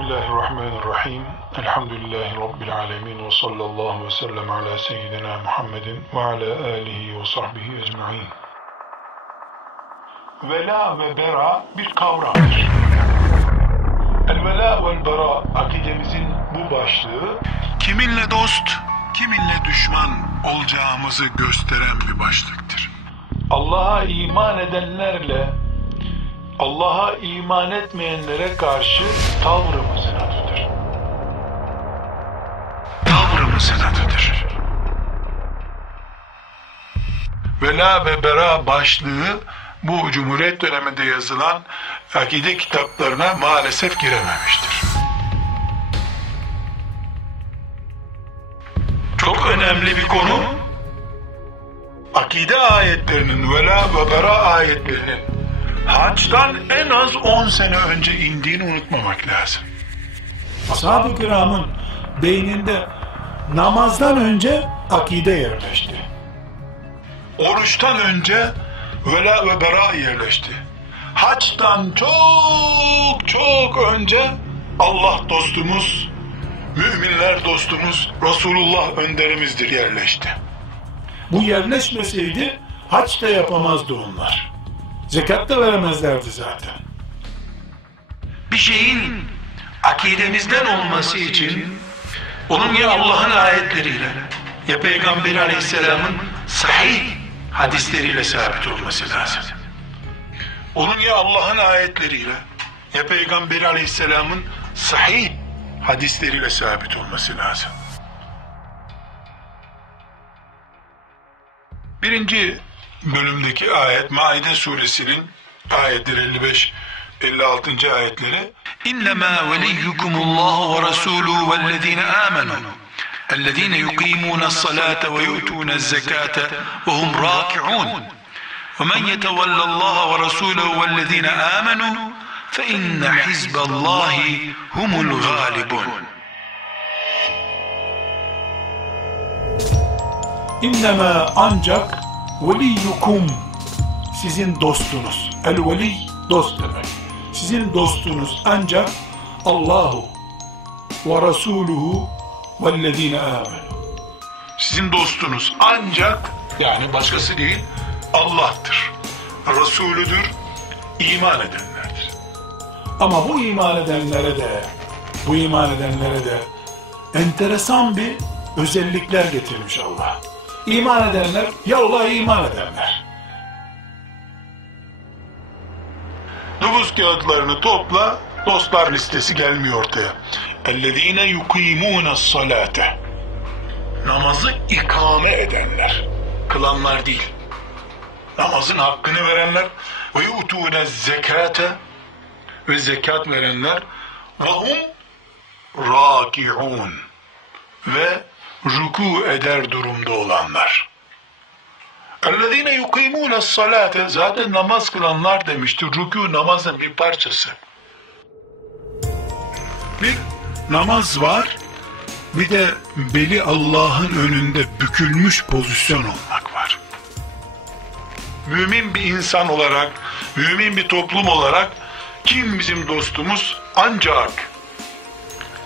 Bismillahirrahmanirrahim. Elhamdülillahi Rabbil alemin ve sallallahu ve sellem ala seyyidina Muhammedin ve ala alihi ve sahbihi ecma'in. Vela ve bera bir kavramdır. El-vela vel-bera akidemizin bu başlığı kiminle dost, kiminle düşman olacağımızı gösteren bir başlıktır. Allah'a iman edenlerle Allah'a iman etmeyenlere karşı tavrımızın adıdır. Tavrımızın adıdır. Vela ve bera başlığı bu Cumhuriyet döneminde yazılan akide kitaplarına maalesef girememiştir. Çok önemli bir konu. Akide ayetlerinin, vela ve bera ayetlerinin Haç'tan en az 10 sene önce indiğini unutmamak lazım. Ashab-ı kiramın beyninde namazdan önce akide yerleşti. Oruçtan önce vela ve bera yerleşti. Haç'tan çok önce Allah dostumuz, müminler dostumuz, Resulullah önderimizdir yerleşti. Bu yerleşmeseydi hac da yapamazdı onlar. Zekat da veremezlerdi zaten. Bir şeyin akidemizden olması için onun ya Allah'ın ayetleriyle ya Peygamberi Aleyhisselam'ın sahih hadisleriyle sabit olması lazım. Onun ya Allah'ın ayetleriyle ya Peygamberi Aleyhisselam'ın sahih hadisleriyle sabit olması lazım. Birinci bölümdeki ayet Maide suresinin ayetleri 55-56. ayetleri İnnemâ veliyyukumullahu ve rasûlû vellezîne âmenû ellezîne yukîmûne's-salâte ve yu'tûne'z-zekâte ve hum râki'ûn ve men yetevellallâhe ve rasûlehu vellezîne âmenû fe inne hizballâhi humul gâlibûn. İnnemâ ancak veliyyukum sizin dostunuz. El-veli dost demek. Sizin dostunuz ancak Allahu ve Rasuluhu vellezine amenu. Sizin dostunuz ancak, yani başkası değil, Allah'tır. Resulüdür, iman edenlerdir. Ama bu iman edenlere de enteresan bir özellikler getirmiş Allah. İman edenler, ya Allah'a iman edenler. Nüfus kağıtlarını topla, dostlar listesi gelmiyor ortaya. اَلَّذ۪ينَ يُقِيمُونَ الصَّلَاةَ Namazı ikame edenler, kılanlar değil. Namazın hakkını verenler ve يُؤْتُونَ الزَّكَاةَ ve zekat verenler ve hum râki'ûn ve rükû eder durumda olanlar. اَلَّذ۪ينَ يُقِيمُونَ الصَّلَاةَ zaten namaz kılanlar demişti. Rükû namazın bir parçası. Bir namaz var, bir de beli Allah'ın önünde bükülmüş pozisyon olmak var. Mümin bir insan olarak, mümin bir toplum olarak kim bizim dostumuz? Ancak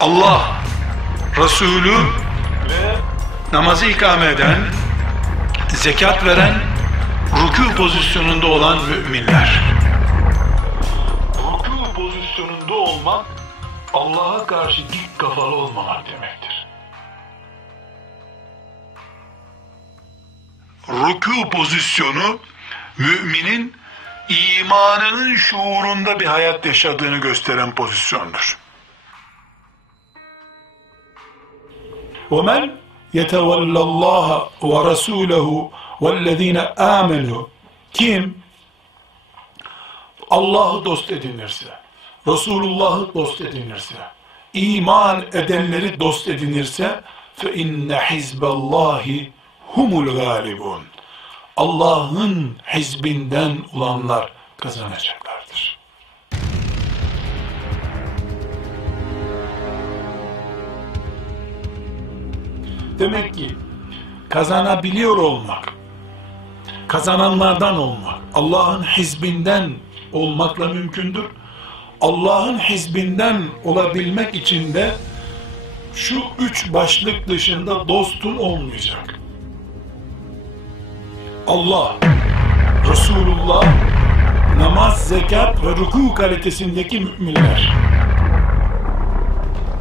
Allah, Resulü ve namazı ikame eden, zekat veren, rükû pozisyonunda olan müminler. Rükû pozisyonunda olmak, Allah'a karşı dik kafalı olmamak demektir. Rükû pozisyonu, müminin imanının şuurunda bir hayat yaşadığını gösteren pozisyondur. وَمَنْ يَتَوَلَّ اللّٰهَ وَرَسُولَهُ وَالَّذ۪ينَ آمَنُوا Kim Allah'ı dost edinirse, Resulullah'ı dost edinirse, iman edenleri dost edinirse فَاِنَّ حِزْبَ اللّٰهِ humul galibun. Allah'ın hizbinden olanlar kazanacaklardır. Demek ki kazanabiliyor olmak, kazananlardan olmak, Allah'ın hizbinden olmakla mümkündür. Allah'ın hizbinden olabilmek için de şu 3 başlık dışında dostun olmayacak. Allah, Resulullah, namaz, zekat ve rükû kalitesindeki müminler.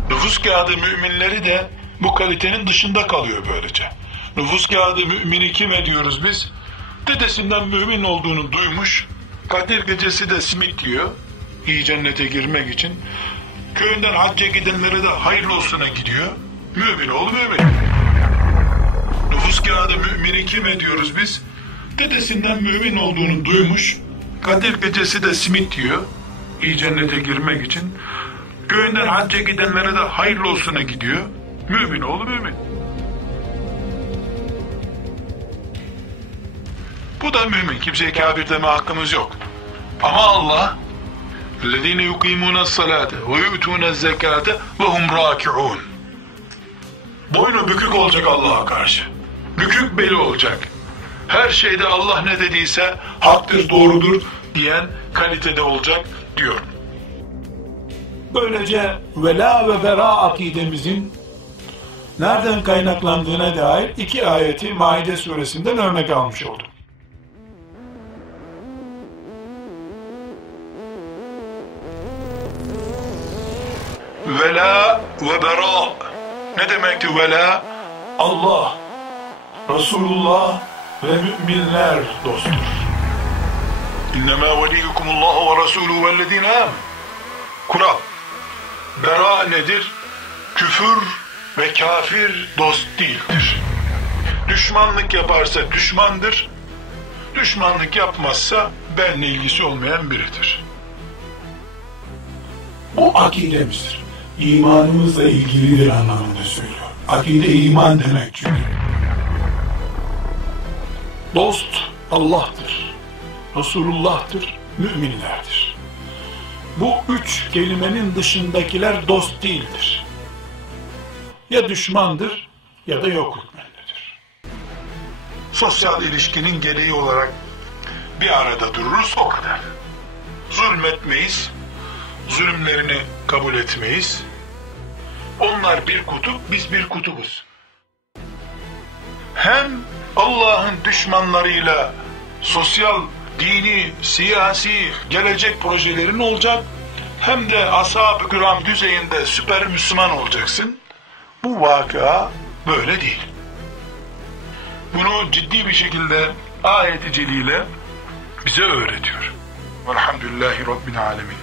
Nüfus kağıdı müminleri de bu kalitenin dışında kalıyor böylece. Nüfus kağıdı mümini kim ediyoruz biz? Dedesinden mümin olduğunu duymuş, Kadir gecesi de simit yiyor, iyi cennete girmek için. Köyünden hacca gidenlere de hayırlı olsuna gidiyor. Mümin oğlu mümin. Nüfus kağıdı mümini kim ediyoruz biz? Dedesinden mümin olduğunu duymuş, Kadir gecesi de simit yiyor, iyi cennete girmek için. Köyünden hacca gidenlere de hayırlı olsuna gidiyor. Mümin oğlu mümin. Bu da mümin. Kimseye kafir deme hakkımız yok. Ama Allah اَلَّذ۪ينَ يُقِيمُونَ الصَّلَاةَ وَيُؤْتُونَ الزَّكَاةَ وَهُمْ رَاكِعُونَ. Boynu bükük olacak Allah'a karşı. Bükük beli olacak. Her şeyde Allah ne dediyse haktır, doğrudur diyen kalitede olacak diyor. Böylece vela ve bera akidemizin nereden kaynaklandığına dair 2 ayeti Maide suresinden örnek almış olduk. Vela ve bera. Ne demekti vela? Allah, Resulullah ve müminler dosttur. İnnemâ veliyukumullahu ve rasûlû vellezîne âmen. Kural. Bera nedir? Küfür ve kafir dost değildir. Düşmanlık yaparsa düşmandır. Düşmanlık yapmazsa benimle ilgisi olmayan biridir. Bu akidemizdir. İmanımızla ilgilidir anlamında söylüyor. Akide iman demek çünkü. Dost Allah'tır, Resulullah'tır, müminlerdir. Bu 3 kelimenin dışındakiler dost değildir. Ya düşmandır ya da yok hükmendedir. Sosyal ilişkinin gereği olarak bir arada dururuz, o kadar. Zulmetmeyiz, zulümlerini kabul etmeyiz. Onlar bir kutup, biz bir kutubuz. Hem Allah'ın düşmanlarıyla sosyal, dini, siyasi, gelecek projelerin olacak, hem de ashab-ı kiram düzeyinde süper Müslüman olacaksın. Bu vakıa böyle değil. Bunu ciddi bir şekilde ayet-i celile bize öğretiyor. Velhamdülillahi Rabbil alemin.